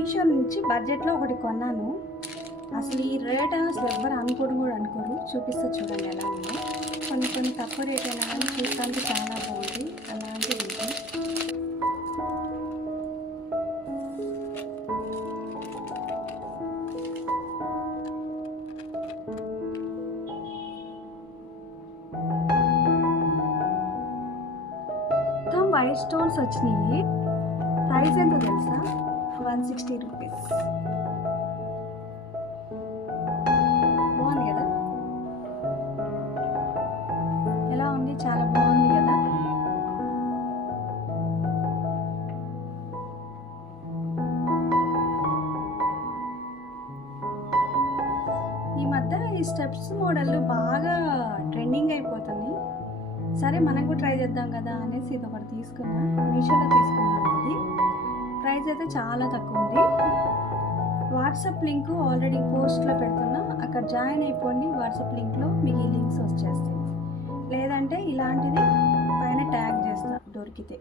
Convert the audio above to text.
మీషో నుంచి బడ్జెట్లో ఒకటి కొన్నాను. అసలు ఈ రేట్ అయినా అసలు ఎవ్వరు అనుకోవడం కూడా అనుకోరు. చూపిస్తే చూడండి ఎలా ఉందో. కొన్ని తక్కువ రేట్ అయినా కానీ చూడటానికి చాలా బాగుంది. అలాంటిది ఇది. మొత్తం వైట్ స్టోన్స్ వచ్చినాయి. ప్రైస్ ఎంత తెలుసా? 160 రూపీస్. బాగుంది కదా? ఎలా ఉంది? చాలా బాగుంది కదా? ఈ మధ్య ఈ స్టెప్స్ మోడల్ బాగా ట్రెండింగ్ అయిపోతుంది. సరే మనం కూడా ట్రై చేద్దాం కదా అనేసి ఇది ఒకటి తీసుకున్నా. మీషోలో తీసుకున్నాను. ఇది ప్రైస్ అయితే చాలా తక్కువ ఉంది. వాట్సాప్ లింక్ ఆల్రెడీ పోస్ట్లో పెడుతున్నా, అక్కడ జాయిన్ అయిపోండి. వాట్సాప్ లింక్లో మీకు ఈ లింక్స్ వచ్చేస్తాయి. లేదంటే ఇలాంటిది పైన ట్యాగ్ చేస్తా దొరికితే.